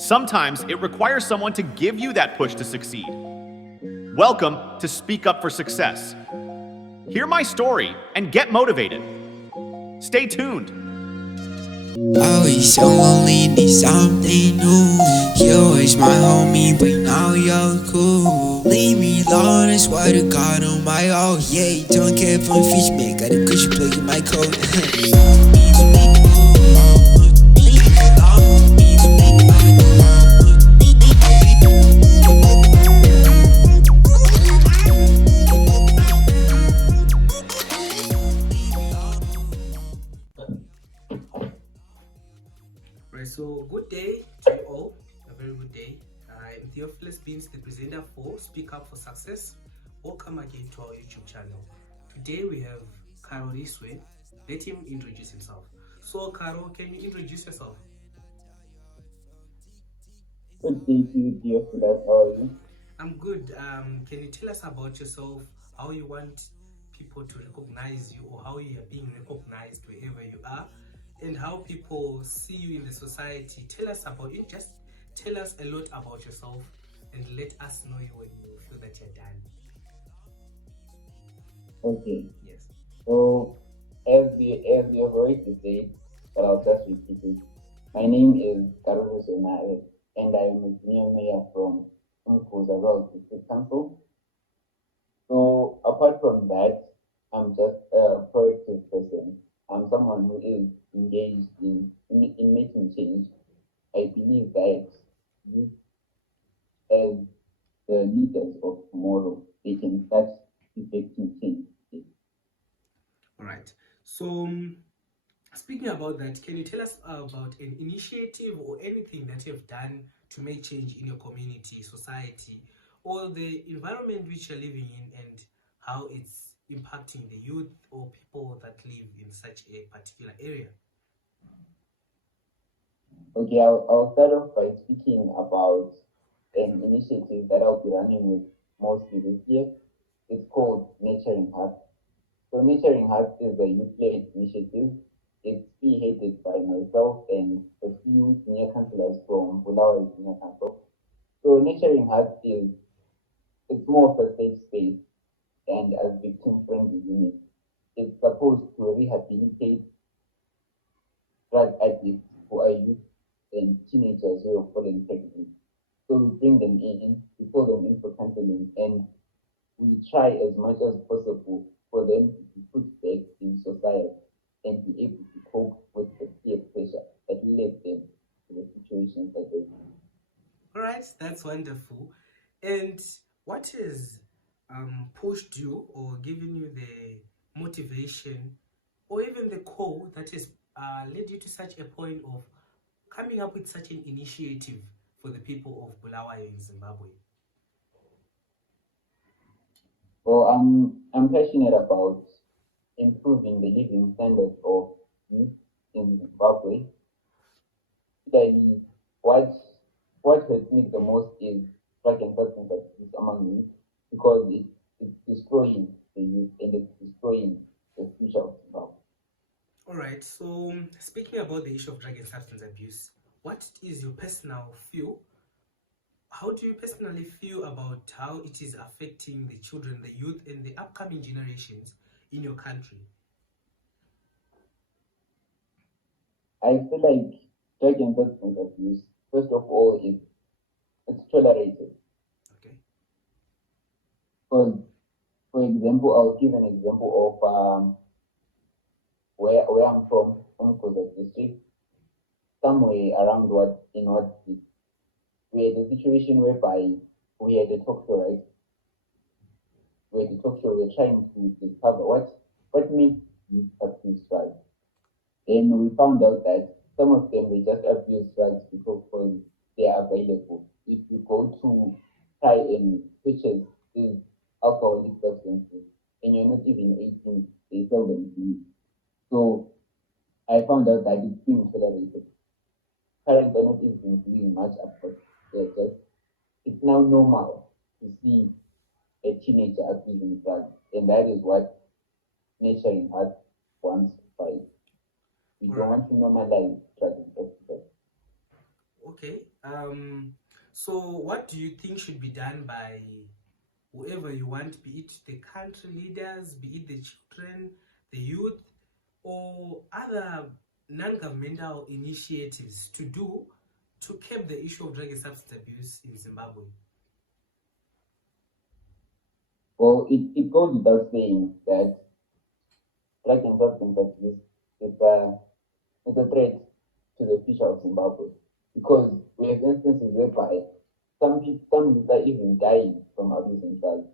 Sometimes it requires someone to give you that push to succeed. Welcome to Speak Up for Success. Hear my story and get motivated. Stay tuned. Always so lonely, need something new. You always my homie, but now you're cool. Leave me alone, I swear to God on my own. Yeah, don't care for fish, man. Got a cushion plug in my coat. Right, so good day to you all, a very good day. I'm Theophilus Beans, the presenter for Speak Up for Success. Welcome again to our YouTube channel. Today we have Caro Riswe. Let him introduce himself. So Caro, can you introduce yourself? Good day to you, Theophilus. How are you? I'm good. Can you tell us about yourself, how you want people to recognize you or how you are being recognized wherever you are, and how people see you in the society? Tell us about it. Just tell us a lot about yourself and let us know you when you feel that you're done. Okay. Yes. So, as you have already said, but I'll just repeat it. My name is Carlos Onare, and I am a senior mayor from Umguza District Council. So, apart from that, I'm just a proactive person. I'm someone who is engaged in making change. I believe that this, as the leaders of tomorrow, they can start effecting change. All right. So, speaking about that, can you tell us about an initiative or anything that you have done to make change in your community, society, or the environment which you're living in, and how it's impacting the youth or people that live in such a particular area? Okay, I'll start off by speaking about an initiative that I'll be running with mostly this year. It's called Nurturing Heart. So Nurturing Heart is a youth-led initiative. It's spearheaded by myself and a few senior councillors from Bulawayo Senior Council. So Nurturing Heart is it's more of a safe space and a victim-friendly unit. It's supposed to rehabilitate drug addicts who are youth and teenagers who have fallen pregnant. So we bring them in, we call them in for counseling, and we try as much as possible for them to be put back in society and be able to cope with the peer pressure that led them to the situations that they're in. All right, that's wonderful. And what has pushed you or given you the motivation or even the call that has led you to such a point of coming up with such an initiative for the people of Bulawayo in Zimbabwe? So I'm passionate about improving the living standards of youth in Zimbabwe. Particularly, what hurts me the most is drug and substance abuse among youth because it's destroying the youth and it's destroying the future of Zimbabwe. All right, so speaking about the issue of drug and substance abuse, what is your personal feel? How do you personally feel about how it is affecting the children, the youth, and the upcoming generations in your country? I feel like drug and substance abuse, first of all, it's tolerated. Okay. Because, for example, I'll give an example of where I'm from, Umguza district, somewhere around what we had a situation whereby we had a talk show, right? We had a talk show, we were trying to discover what makes youth abuse drugs. And we found out that some of them they just abuse drugs because they are available. If you go to try and purchase these alcoholic substances and you're not even 18, they sell them to you. So I found out that it's being tolerated. Parents are not even doing much about it. It's now normal to see a teenager abusing drugs, and that is what nature in heart wants to fight. We don't want to normalize drug abuse. Okay. So what do you think should be done by whoever you want, be it the country leaders, be it the children, the youth, or other non-governmental initiatives to do to curb the issue of drug and substance abuse in Zimbabwe? Well, it goes without saying that drug and substance abuse is a threat to the future of Zimbabwe because we have instances whereby some youth are even dying from abusing drugs.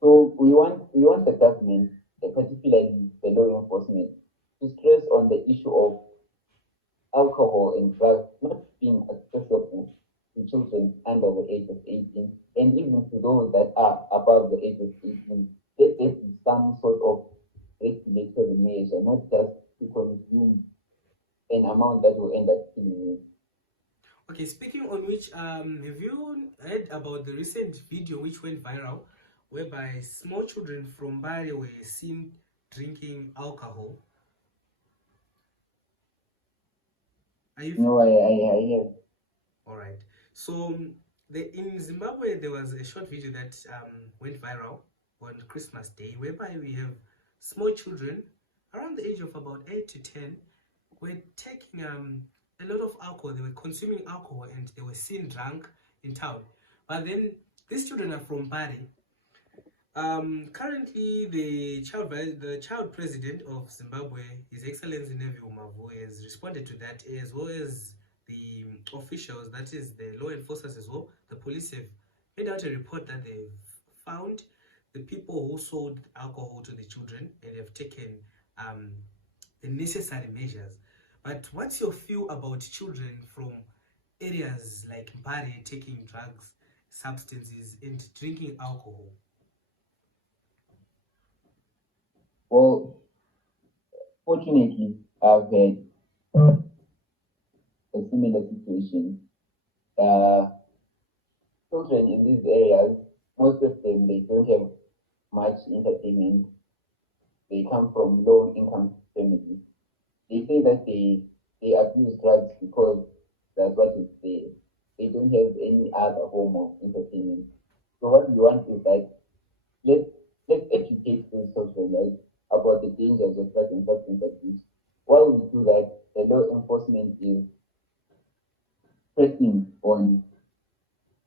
So we want the government, particularly the law enforcement, to stress on the issue of alcohol and drugs not being accessible to children under the age of 18, and even to those that are above the age of 18. Let there be some sort of regulatory measure, not just to consume an amount that will end up killing you. Okay, speaking on which, have you heard about the recent video which went viral, whereby small children from Bali were seen drinking alcohol? Are you? No, I hear. All right. So in Zimbabwe, there was a short video that went viral on Christmas Day, whereby we have small children around the age of about 8 to 10 were taking a lot of alcohol. They were consuming alcohol and they were seen drunk in town. But then these children are from Bari. Currently, the child president of Zimbabwe, His Excellency Neville Mavo, has responded to that, as well as the officials, that is the law enforcers as well. The police have made out a report that they've found the people who sold alcohol to the children and have taken the necessary measures. But what's your feel about children from areas like Mbari taking drugs, substances, and drinking alcohol? Well, fortunately, I've had a similar situation. Children in these areas, most of them, they don't have much entertainment. They come from low-income families. They say that they abuse drugs because that's what is there. They don't have any other form of entertainment. So what we want is that let's let's educate those children, right, about the dangers of drug and substance abuse. While we do that, the law enforcement is pressing on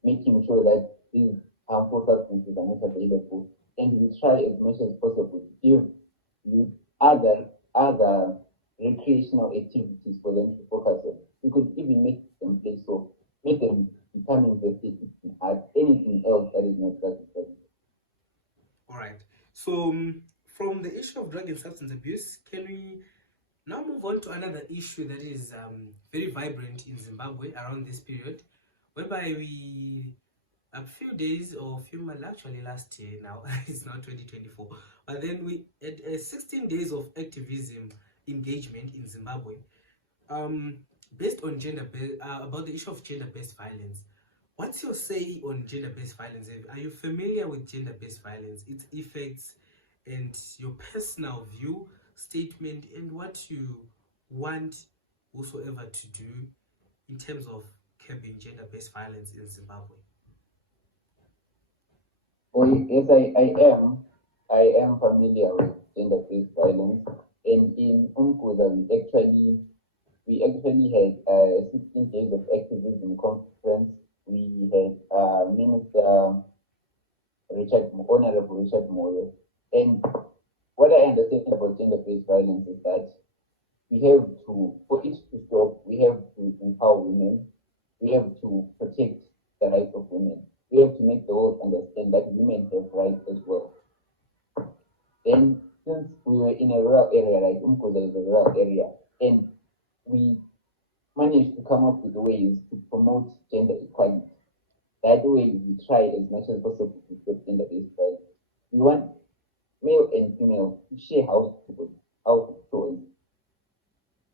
making sure that these harmful substances are not available, and we try as much as possible to give youth other recreational activities for them to focus on. We could even make them play so, make them become invested in art, anything else that is not drug and substance. All right. So, from the issue of drug and substance abuse, can we now move on to another issue that is very vibrant in Zimbabwe around this period, whereby we, a few days or a few months, actually last year now, it's now 2024, but then we had 16 days of activism engagement in Zimbabwe, based on about the issue of gender-based violence. What's your say on gender-based violence? Are you familiar with gender-based violence, its effects, and your personal view, statement, and what you want whosoever to do in terms of curbing gender-based violence in Zimbabwe? Well, yes, I am familiar with gender-based violence, and in Umguza, we actually had 16 days of activism conference. We had Minister Honorable Richard Moyo, and what I understand about gender-based violence is that we have to, for it to stop, we have to empower women, we have to protect the rights of women, we have to make the world understand that women have rights as well. Then, since we were in a rural area, like Umguza is a rural area, and we managed to come up with ways to promote gender equality. That way, we try as much as possible to stop gender-based violence. We want male and female to share household chores,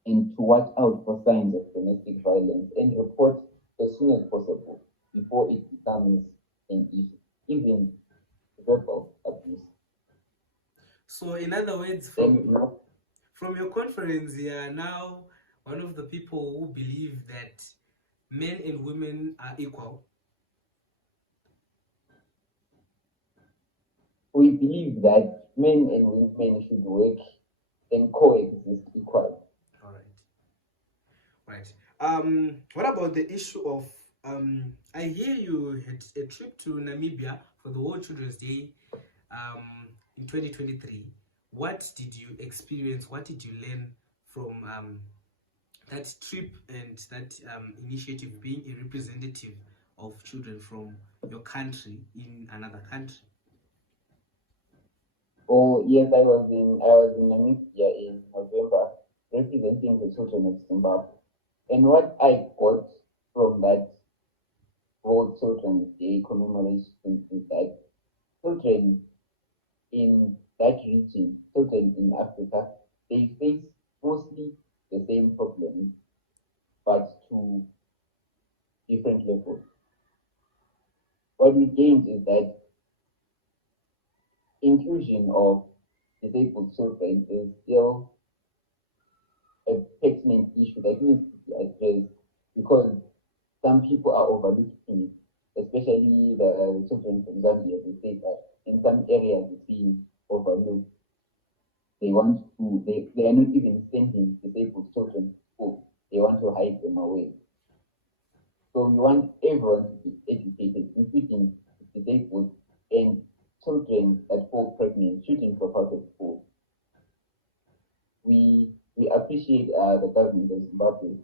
and to watch out for signs of domestic violence and report as soon as possible before it becomes an issue, even verbal abuse. So, in other words, Then, from your conference, you are now one of the people who believe that men and women are equal? We believe that men and women should work and coexist equally. All right. Right. What about the issue of I hear you had a trip to Namibia for the World Children's Day in 2023. What did you experience? What did you learn from that trip and that initiative, being a representative of children from your country in another country? Oh yes, I was in Namibia in November representing the children of Zimbabwe. And what I got from that World Children's Day commemoration is that children in that region, children in Africa, they face mostly the same problems, but to different levels. What we gained is that inclusion of disabled children is still a pertinent issue that needs to be addressed because some people are overlooking it, especially the children from Zambia. They say that in some areas it's being overlooked. They are not even sending disabled children to school. They want to hide them away. So we want everyone to be educated, including the disabled and children that fall pregnant shouldn't drop out of school. We appreciate the government of Zimbabwe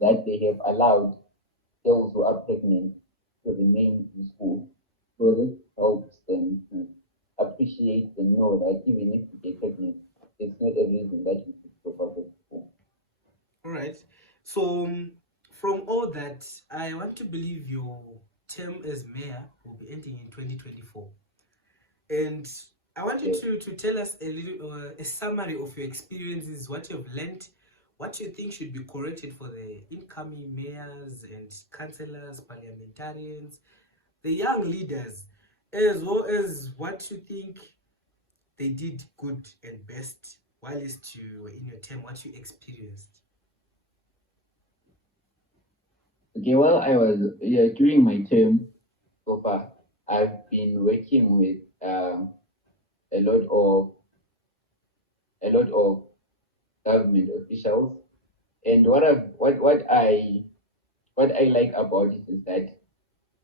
that they have allowed those who are pregnant to remain in school. So this helps them to appreciate and know that even if you get pregnant, it's not a reason that you should drop out of school. All right. So, from all that, I want to believe your term as mayor will be ending in 2024. And I want you Yes. to tell us a little a summary of your experiences, what you've learned, what you think should be corrected for the incoming mayors and councillors, parliamentarians, the young leaders, as well as what you think they did good and best whilst you were in your term, what you experienced. Okay, well, during my term so far, I've been working with a lot of a lot of government officials, and what I like about it is that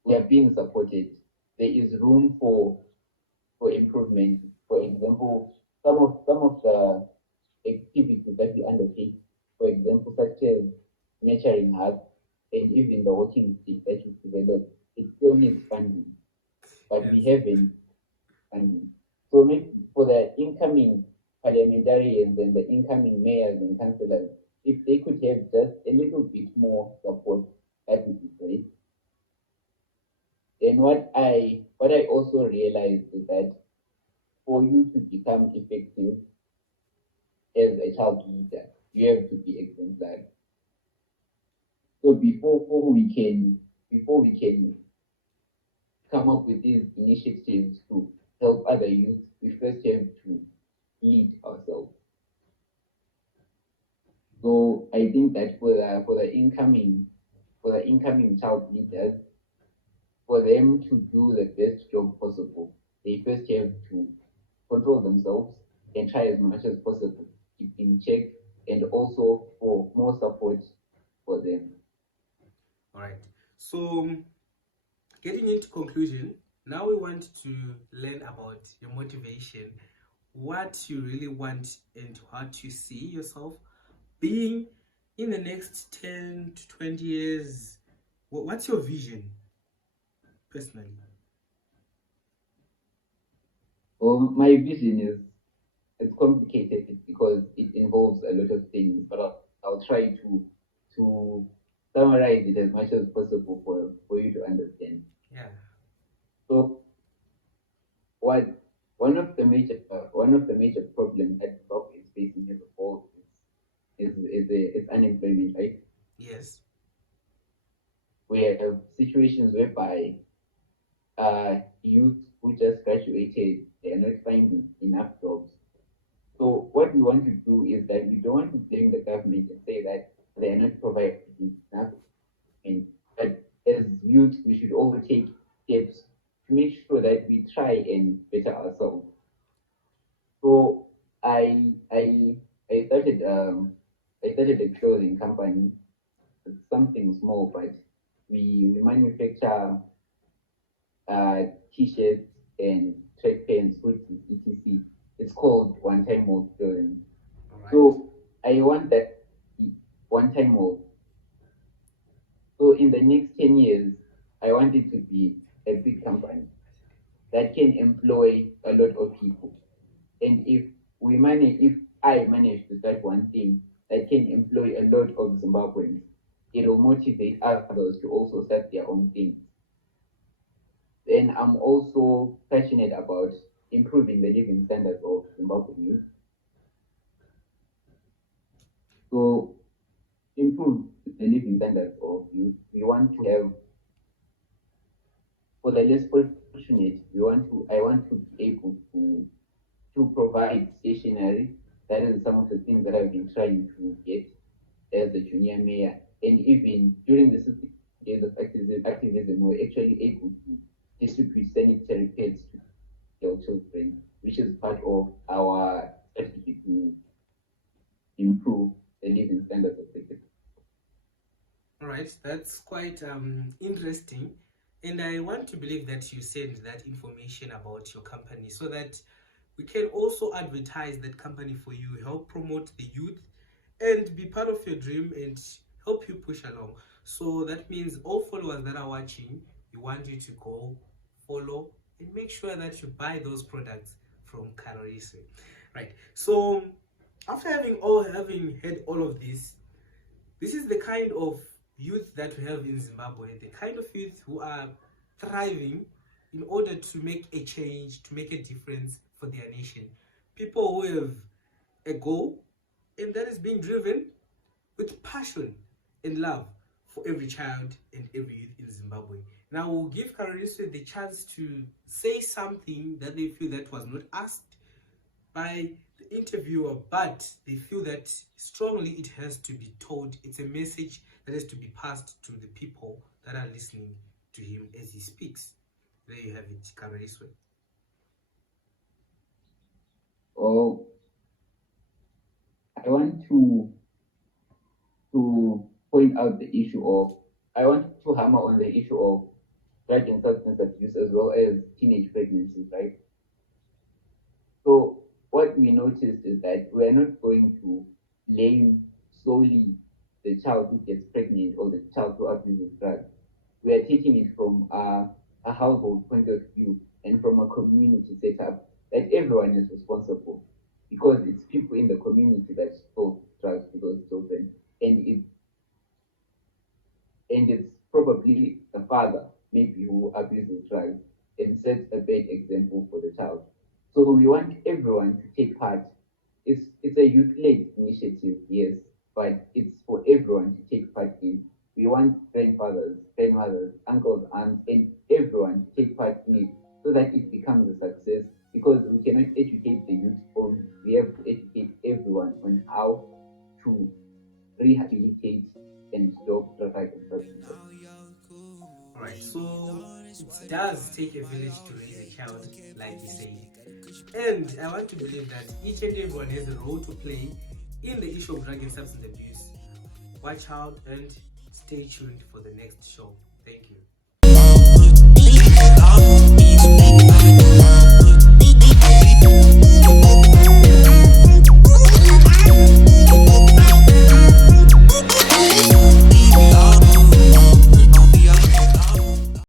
we are being supported. There is room for improvement. For example, some of the activities that we undertake, for example, such as nurturing hearts and even the walking stick that we developed, it still needs funding, but we Yes. haven't funding. So maybe for the incoming parliamentarians and the incoming mayors and councillors, if they could have just a little bit more support, that would be great. And what I also realized is that for you to become effective as a child leader, you have to be exemplary. So before we can come up with these initiatives to help other youth, we first have to lead ourselves. So I think that for the incoming child leaders, for them to do the best job possible, they first have to control themselves and try as much as possible to keep in check and also for more support for them. All right. So, getting into conclusion, now we want to learn about your motivation, what you really want, and what you see yourself being in the next 10 to 20 years. What's your vision personally? Well, my vision is it's complicated because it involves a lot of things, but I'll try to summarize it as much as possible for you to understand. Yeah. So what one of the major problems that Zimbabwe is facing as a whole is unemployment, right? Yes. We have situations whereby youth who just graduated, they are not finding enough jobs. So what we want to do is that we don't want to blame the government and say that they are not providing enough. youth, we should all take steps to make sure that we try and better ourselves. So I started I started a clothing company. It's something small, but we manufacture t-shirts and track pants, hoodies, etc. It's called one time mold clothing. All right. So I want that one time mold. So in the next 10 years, I want it to be a big company that can employ a lot of people. And if I manage to start one thing that can employ a lot of Zimbabweans, it will motivate others to also start their own things. Then I'm also passionate about improving the living standards of Zimbabwean youth. So improve the living standards of youth. We want to have, for the less fortunate, I want to be able to provide stationery. That is some of the things that I've been trying to get as a junior mayor. And even during the 60 days of activism, we're actually able to distribute sanitary pads to your children, which is part of our strategy to improve the living standards of the kids. All right, that's quite interesting. And I want to believe that you send that information about your company so that we can also advertise that company for you, help promote the youth, and be part of your dream and help you push along. So that means all followers that are watching, we want you to go follow and make sure that you buy those products from Calorise. Right. So after having had all of this is the kind of youth that we have in Zimbabwe, the kind of youth who are thriving in order to make a change, to make a difference for their nation. People who have a goal and that is being driven with passion and love for every child and every youth in Zimbabwe. Now we'll give Kariswe the chance to say something that they feel that was not asked by the interviewer, but they feel that strongly it has to be told. It's a message that has to be passed to the people that are listening to him as he speaks. There you have it, Kariswe. Oh, I want to point out the issue of, I want to hammer on the issue of drug and substance abuse as well as teenage pregnancies, right? So what we noticed is that we're not going to blame solely the child who gets pregnant or the child who abuses drugs. We are taking it from a household point of view and from a community setup that everyone is responsible because it's people in the community that sold drugs to those children, and it's probably the father maybe who abuses drugs and sets a bad example for the child. So we want everyone to take part. It's a youth-led initiative, yes, but it's for everyone to take part in. We want grandfathers, grandmothers, uncles, aunts, and everyone to take part in it so that it becomes a success. Because we cannot educate the youth only, we have to educate everyone on how to rehabilitate and stop drug and substance abuse. Alright, so it does take a village to raise a child, like we say. And I want to believe that each and everyone has a role to play in the issue of drug and substance abuse. Watch out and stay tuned for the next show. Thank you.